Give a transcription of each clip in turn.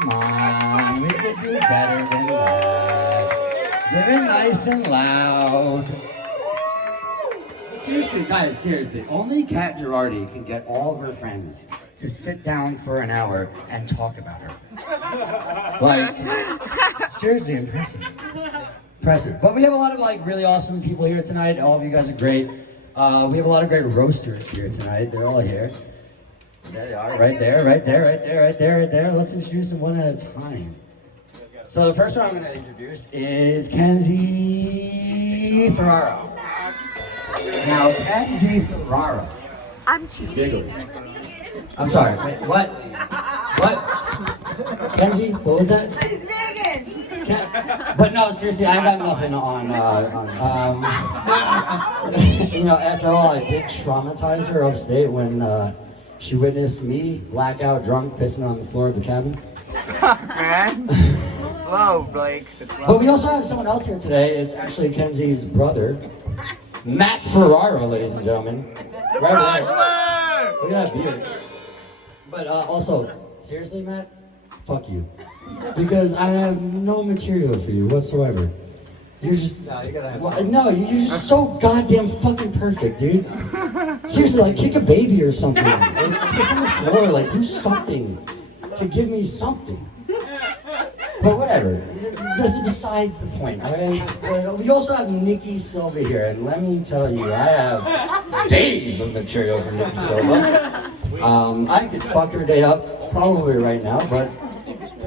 Come on, we could do better than that. Give it nice and loud. Seriously, guys, seriously. Only Katt Girardi can get all of her friends to sit down for an hour and talk about her. Like, seriously impressive. Impressive. But we have a lot of like really awesome people here tonight. All of you guys are great. We have a lot of great roasters here tonight. They're all here. There they are, right there, right there, right there, right there, right there. Let's introduce them one at a time. So the first one I'm going to introduce is Kenzie Ferraro. Now, Kenzie Ferraro. She's giggling. I'm sorry. Wait, what? What? Kenzie, what was that? She's vegan. But no, seriously, I got nothing on you know, after all, I did traumatize her upstate when she witnessed me blackout drunk pissing on the floor of the cabin. Man. Slow, Blake. It's slow. But we also have someone else here today. It's actually Kenzie's brother, Matt Ferraro, ladies and gentlemen. Right there. Look at that beard. But also, seriously, Matt, fuck you. Because I have no material for you whatsoever. You're just, No, you gotta have you're just so goddamn fucking perfect, dude. Seriously, like kick a baby or something. Like piss on the floor, like do something to give me something. But whatever, this is besides the point, alright? We also have Nikki Silva here, and let me tell you, I have days of material from Nikki Silva. I could fuck her day up probably right now, but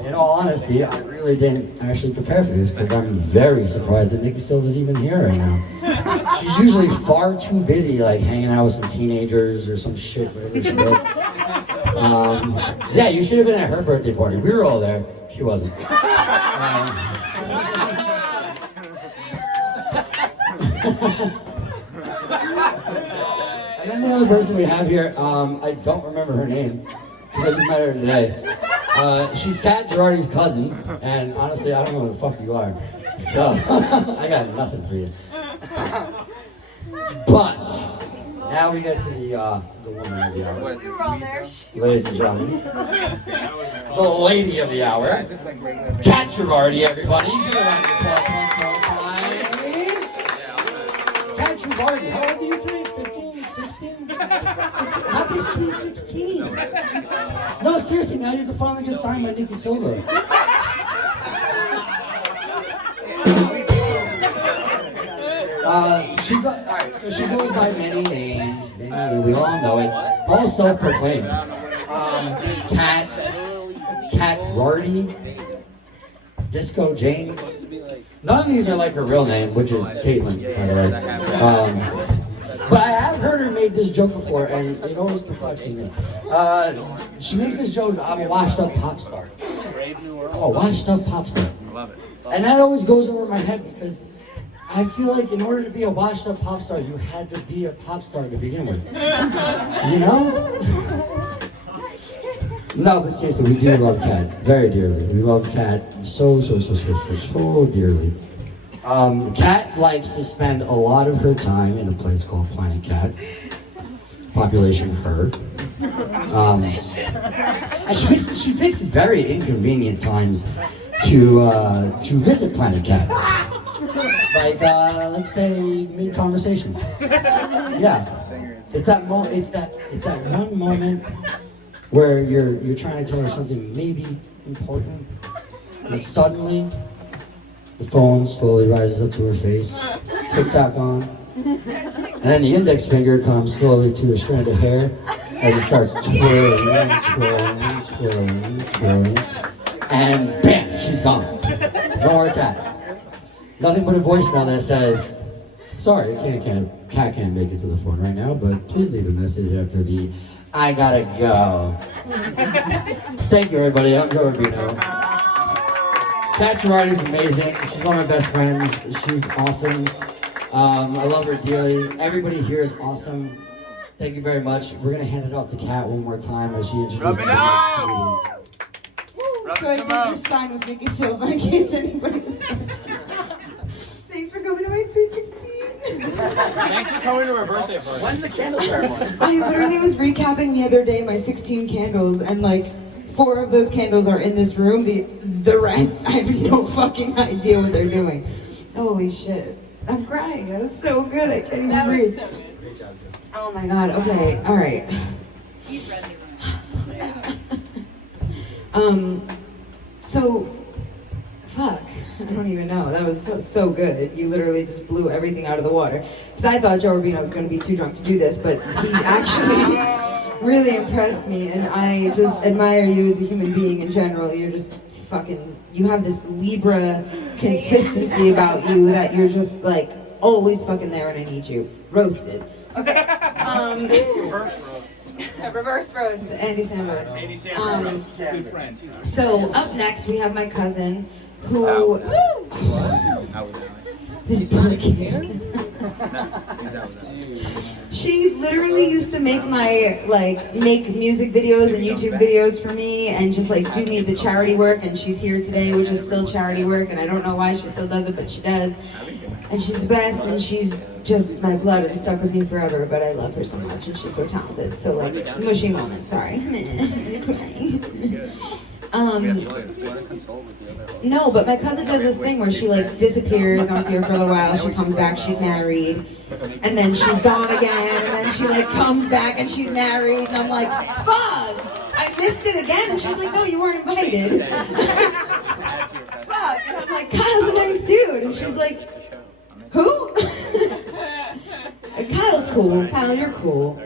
in all honesty, I really didn't actually prepare for this because I'm very surprised that Nikki Silva's even here right now. She's usually far too busy, like hanging out with some teenagers or some shit, whatever she does. Yeah, you should have been at her birthday party. We were all there. She wasn't. And then the other person we have here, I don't remember her name because I just met her today. She's Katt Girardi's cousin, and honestly, I don't know who the fuck you are. So, I got nothing for you. But, now we get to the woman of the hour. We were all there. Ladies and gentlemen, the lady of the hour, Katt Girardi, everybody. Give a round of applause once more time. Katt Girardi, how old are you today? 15, 16? 16? Happy sweet 16. No, seriously, now you can finally get signed by Nikki Silva. Alright, so she goes by many names, we all know it, all self-proclaimed. Katt Girardi, Disco Jane. None of these are like her real name, which is Caitlin, by the way. But I have heard her make this joke before, and it always perplexes me. She makes this joke, I'm a washed-up pop star. I'm a washed-up pop star. Love it. And that always goes over my head because I feel like in order to be a washed-up pop star, you had to be a pop star to begin with. You know? No, but seriously, we do love Katt very dearly. We love Katt so dearly. Katt likes to spend a lot of her time in a place called Planet Katt. Population her. And she picks very inconvenient times to visit Planet Katt. Like, let's say mid-conversation. Yeah. It's that one moment where you're trying to tell her something maybe important, and suddenly the phone slowly rises up to her face, TikTok on, and then the index finger comes slowly to a strand of hair as it starts twirling, and bam, she's gone. No more Katt. Nothing but a voicemail that says, sorry, Katt can't make it to the phone right now, but please leave a message after the I gotta go. Thank you, everybody. I'm Joe Rubino. Katt Girardi is amazing. She's one of my best friends. She's awesome. I love her dearly. Everybody here is awesome. Thank you very much. We're gonna hand it off to Katt one more time as she introduces the next comedian. So I did just sign with Nikki Silva in case anybody was wondering. Thanks for coming to my Sweet 16. Thanks for coming to our birthday party. When's the candle ceremony? I literally was recapping the other day my 16 candles, and like 4 of those candles are in this room. The rest, I have no fucking idea what they're doing. Holy shit. I'm crying. That was so good. I can't even breathe. So good. Oh my god. Okay. All right. He's read the room. So, fuck. I don't even know. That was so good. You literally just blew everything out of the water. Because I thought Joe Rubino was going to be too drunk to do this, but he actually really impressed me, and I just admire you as a human being in general. You're just fucking, you have this Libra consistency about you that you're just like always fucking there, and I need you. Roasted. Okay. Reverse roast, Andy Samberg. Andy Samberg, good friend. So up next we have my cousin, who this black hair. She literally used to make my make music videos and YouTube videos for me, and just like do me the charity work. And she's here today, which is still charity work, and I don't know why she still does it, but she does. And she's the best, and she's just my blood and stuck with me forever. But I love her so much, and she's so talented. So like mushy moment. Sorry, I'm crying. No, but my cousin does this thing where she like disappears. I don't see her for a little while. She comes back. She's married, and then she's gone again. And then she like comes back and she's married. And I'm like, fuck, I missed it again. And she's like, no, you weren't invited. Fuck. And I'm like, Kyle's a nice dude. And she's like, who? Kyle's cool. Kyle, you're cool.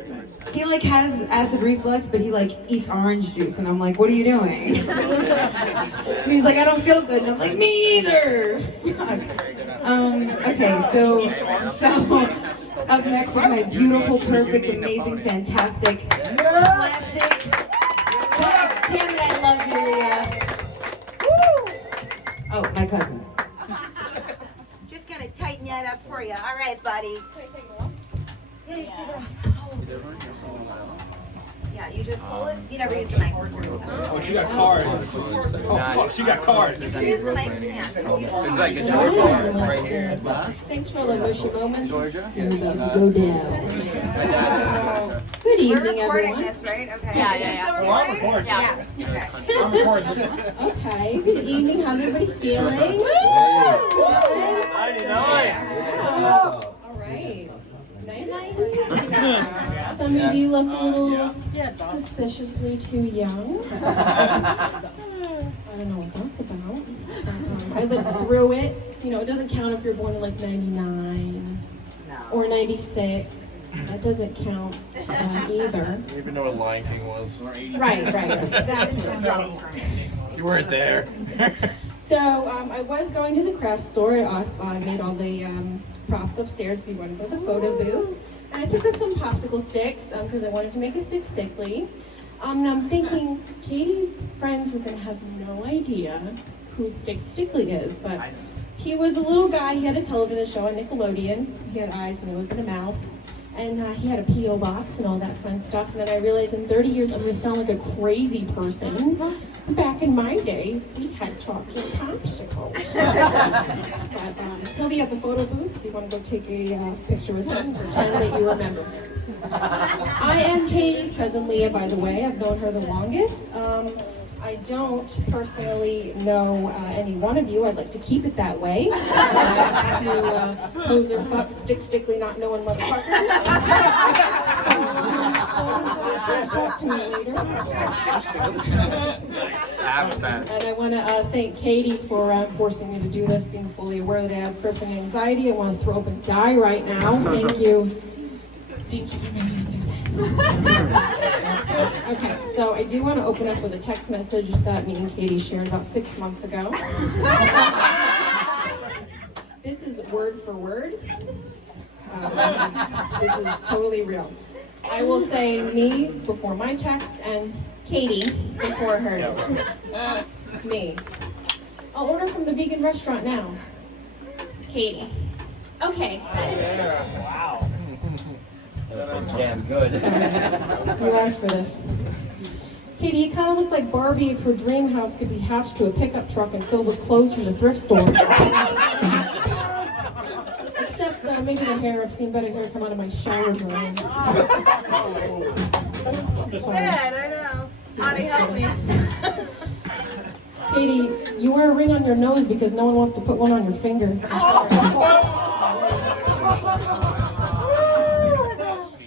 He like has acid reflux, but he like eats orange juice, and I'm like, what are you doing? And he's like, I don't feel good, and I'm like, me either. Okay, so up next is my beautiful, perfect, amazing, fantastic, classic. God damn it, I love you, Leah. Oh, my cousin. Just gonna tighten that up for you. All right, buddy. Yeah, you just hold it. You never use the microphone. Oh, she got cards. Oh, fuck, she got cards. Use the mic stand. It's like a Georgia right here. Thanks for all the mushy moments. Georgia? You're about to go down. Good We're evening, recording everyone. this, right? Okay. Yeah. Is it still Oh, I'm recording? recording. Okay. I'm recording. Okay, good evening. How's everybody feeling? 99. All right. 99? Some of you look a little suspiciously too young. I don't know what that's about. I lived through it. You know, it doesn't count if you're born in like 99 or 96. That doesn't count either. You even know what Lion King was. Right, exactly. You weren't there. So I was going to the craft store. I made all the props upstairs if you want to go to the photo booth. And I picked up some popsicle sticks because I wanted to make a Stick Stickly. And I'm thinking, Katie's friends were going to have no idea who Stick Stickly is. But he was a little guy. He had a television show on Nickelodeon. He had eyes and nose and a mouth. And he had a P.O. box and all that fun stuff. And then I realized in 30 years I'm going to sound like a crazy person. Back in my day, we had talking popsicles. But he'll be at the photo booth if you want to go take a picture with him and pretend that you remember him. I am Katie's cousin Leah, by the way. I've known her the longest. I don't personally know any one of you. I'd like to keep it that way. You poser fuck, stickly, not knowing motherfuckers. So talk to me later. And I want to thank Katie for forcing me to do this, being fully aware that I have crippling anxiety. I want to throw up and die right now. Thank you. Thank you for making me do this. Okay, so I do want to open up with a text message that me and Katie shared about 6 months ago. This is word for word. This is totally real. I will say me before my text and Katie before hers. Me. I'll order from the vegan restaurant now. Katie. Okay. Wow. Damn good. You asked for this. Katie, you kind of look like Barbie if her dream house could be hatched to a pickup truck and filled with clothes from the thrift store. Except maybe the hair. I've seen better hair come out of my shower drain. Good, I know. Honey, help me. Katie, you wear a ring on your nose because no one wants to put one on your finger. I'm sorry.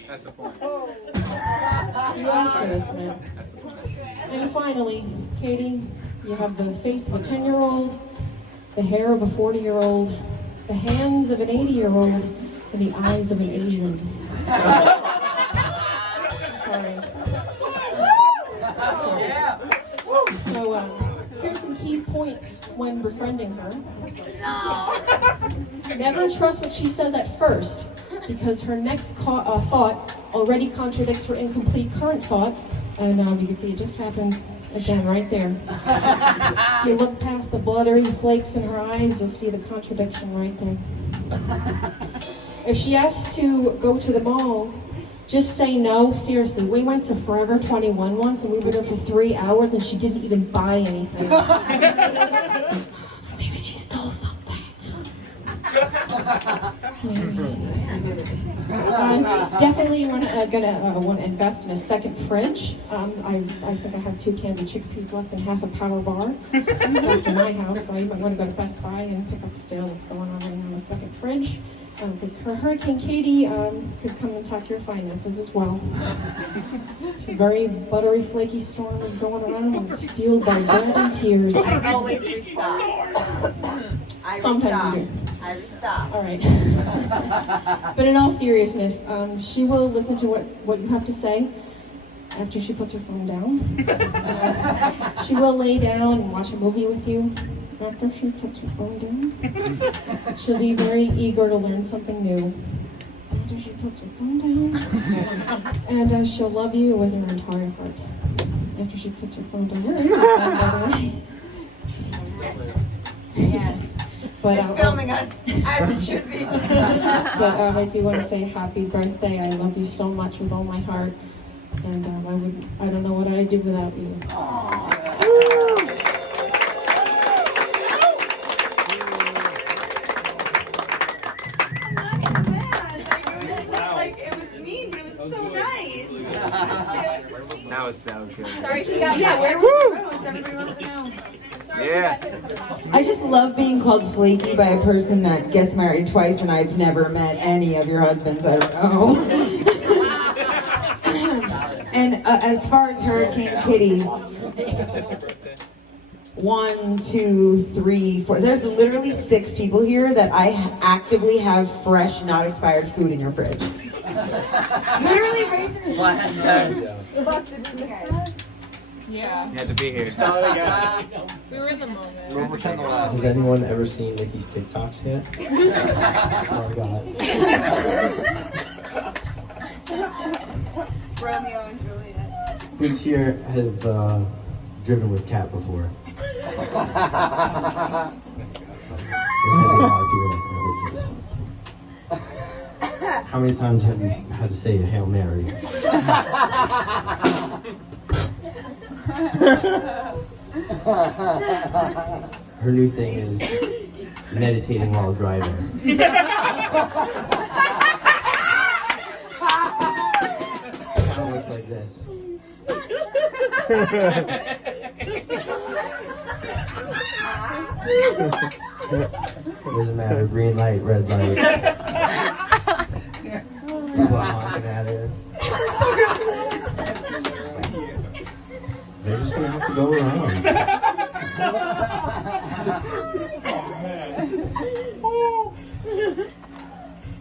That's the point. You asked for this, man. And finally, Katie, you have the face of a 10-year-old, the hair of a 40-year-old, the hands of an 80-year-old, and the eyes of an Asian. Sorry. So, here's some key points when befriending her. Never trust what she says at first, because her next thought already contradicts her incomplete current thought. And you can see it just happened again right there. If you look past the blurry flakes in her eyes, you'll see the contradiction right there. If she asks to go to the mall, just say no. Seriously, we went to Forever 21 once and we were there for 3 hours and she didn't even buy anything. Maybe she stole something. Definitely gonna want to invest in a second fridge. I think I have 2 cans of chickpeas left and half a power bar left in my house, so I might want to go to Best Buy and pick up the sale that's going on right now in the second fridge. Because Hurricane Katie could come and attack your finances as well. A very buttery, flaky storm is going around and it's fueled by blood and tears. I always restock. Sometimes you do. I restock. All right. But in all seriousness, she will listen to what you have to say after she puts her phone down. She will lay down and watch a movie with you after she puts her phone down. She'll be very eager to learn something new after she puts her phone down. And she'll love you with her entire heart after she puts her phone down. Where is her phone, by the way? Yeah. But, It's filming us, as it should be. But I do want to say happy birthday. I love you so much with all my heart. And I don't know what I'd do without you. It was mean, but it was so nice. Now it's good. Sorry she got Where was the rose? Everybody wants to know. Yeah. I just love being called flaky by a person that gets married twice and I've never met any of your husbands. I don't know. And as far as Hurricane Kitty, 1, 2, 3, 4. There's literally 6 people here that I actively have fresh, not expired food in your fridge. Literally, raise your hand. Yeah. You had to be here. We were in the moment. We'll pretend to laugh. Has anyone ever seen Nikki's TikToks yet? Oh my god. Romeo and Juliet. Who's here have driven with Katt before? There's gonna be a lot of people that can relate to this one. How many times have you had to say a Hail Mary? Her new thing is meditating while driving. It kind of looks like this. Doesn't matter, green light, red light. People are honking at her. They're just gonna have to go around.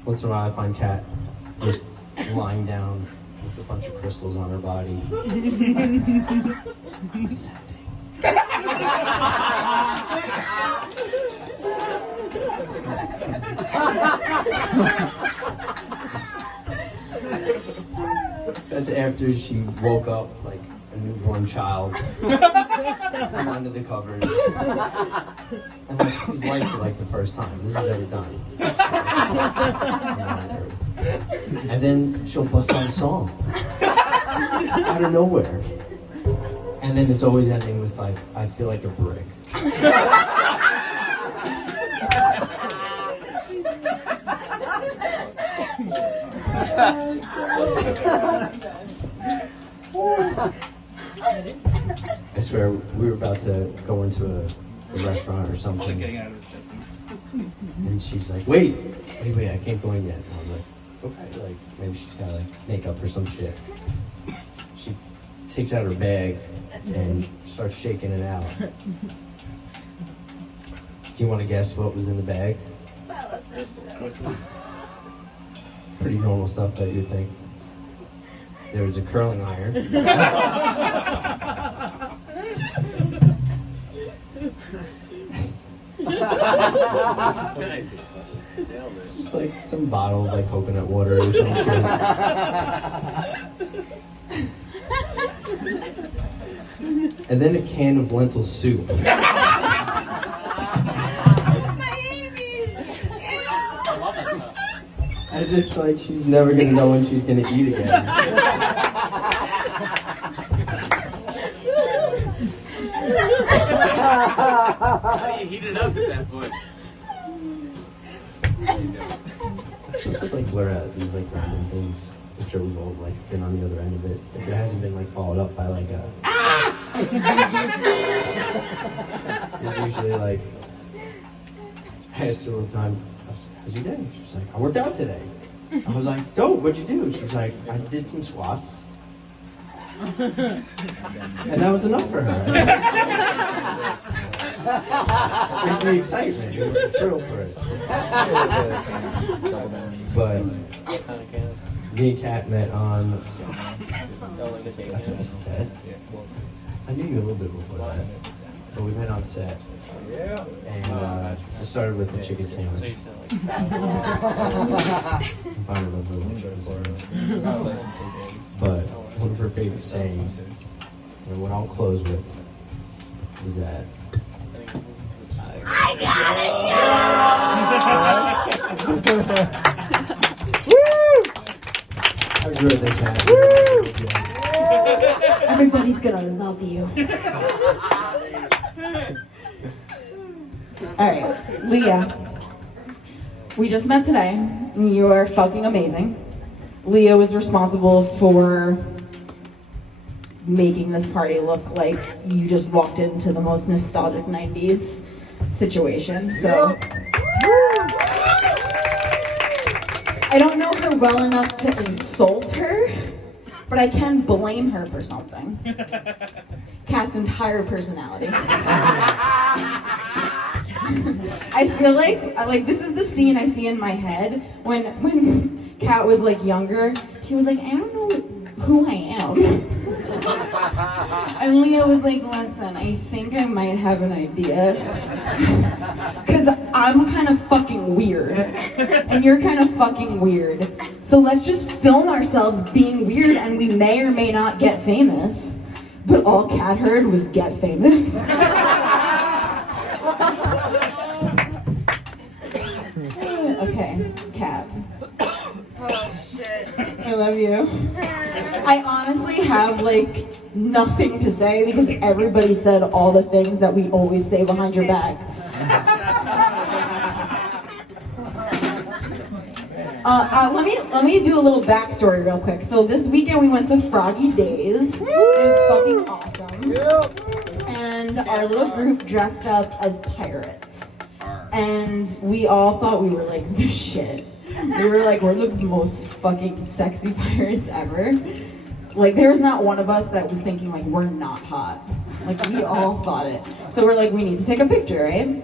Once in a while I find Katt just lying down with a bunch of crystals on her body. That's after she woke up like a newborn child from under the covers. And like she's light for like the first time. This is every time. On Earth. And then she'll bust out a song out of nowhere. And then it's always ending with like, I feel like a brick. I swear, we were about to go into a restaurant or something. And she's like, wait, I can't go in yet. And I was like, okay, like, maybe she's got like makeup or some shit. She takes out her bag and starts shaking it out. Do you want to guess what was in the bag? Pretty normal stuff that you'd think. There was a curling iron. Just like some bottle of like coconut water or some shit. And then a can of lentil soup. As if like she's never gonna know when she's gonna eat again. How do you heat it up at that point? She'll just like blur out these like random things. I'm sure we've all like been on the other end of it. If it hasn't been like followed up by like a it's usually like I asked her all the time, how's your day? She's like, I worked out today. I was like, dope, what'd you do? She's like, I did some squats. And that was enough for her. It was the excitement. It was the thrill for it. But me and Katt met on a set. I knew you a little bit before that. So we met on set. And it started with a chicken sandwich. But one of her favorite sayings, and what I'll close with, is that I really think that. Everybody's gonna love you. Alright, Leah. We just met today. You are fucking amazing. Leah was responsible for making this party look like you just walked into the most nostalgic 90s situation. So I don't know her well enough to insult her, but I can blame her for something. Katt's entire personality. I feel like this is the scene I see in my head when Katt was like younger. She was like, I don't know who I am. And Leah was like, listen, I think I might have an idea. Because I'm kind of fucking weird. And you're kind of fucking weird. So let's just film ourselves being weird and we may or may not get famous. But all Katt heard was get famous. Okay, Katt. Oh shit. I love you. I honestly have like nothing to say because everybody said all the things that we always say behind your back. Let me do a little backstory real quick. So this weekend we went to Froggy Days. It was fucking awesome. And our little group dressed up as pirates. And we all thought we were like the shit. We were like, we're the most fucking sexy pirates ever. Like, there was not one of us that was thinking, like, we're not hot. Like, we all thought it. So we're like, we need to take a picture, right?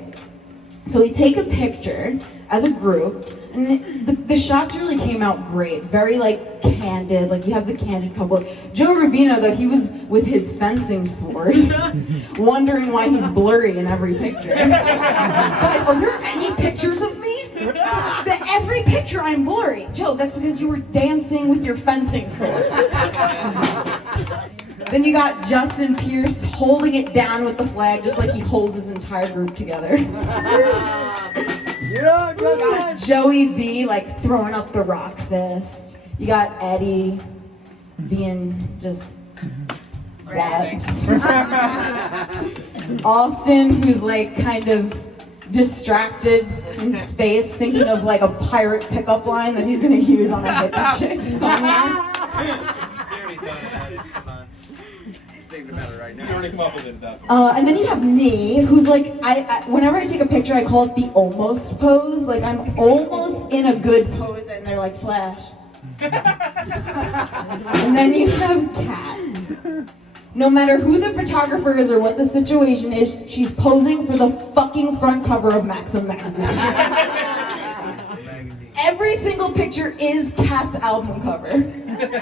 So we take a picture as a group, and the shots really came out great. Very, like, candid. Like, you have the candid couple. Joe Rubino, though, he was with his fencing sword, wondering why he's blurry in every picture. Guys, are there any pictures of me? Every picture I'm blurry. Joe, that's because you were dancing with your fencing sword. Then you got Justin Pierce holding it down with the flag just like he holds his entire group together. You got Joey B like throwing up the rock fist. You got Eddie being just that. Austin, who's like kind of distracted in space, thinking of like a pirate pickup line that he's gonna use on a hippie chick somewhere. right. You already come up with it, though. And then you have me, who's like, whenever I take a picture, I call it the almost pose. Like, I'm almost in a good pose, and they're like, flash. And then you have Katt. No matter who the photographer is or what the situation is, she's posing for the fucking front cover of Maxim magazine. Every single picture is Katt's album cover.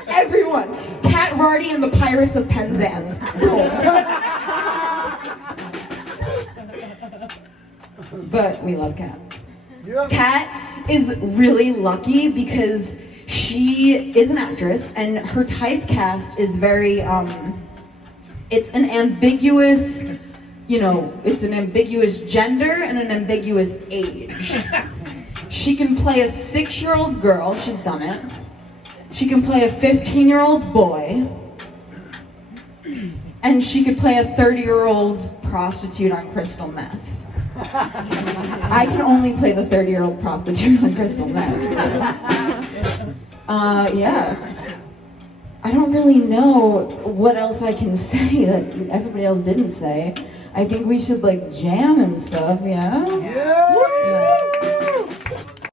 Everyone. Katt Rardy and the Pirates of Penzance. But we love Katt. Katt is really lucky because she is an actress and her typecast is very, it's an ambiguous, it's an ambiguous gender and an ambiguous age. She can play a 6-year-old girl, she's done it. She can play a 15-year-old boy. And she could play a 30-year-old prostitute on crystal meth. I can only play the 30-year-old prostitute on crystal meth. Yeah. I don't really know what else I can say that everybody else didn't say. I think we should jam and stuff, yeah? Yeah.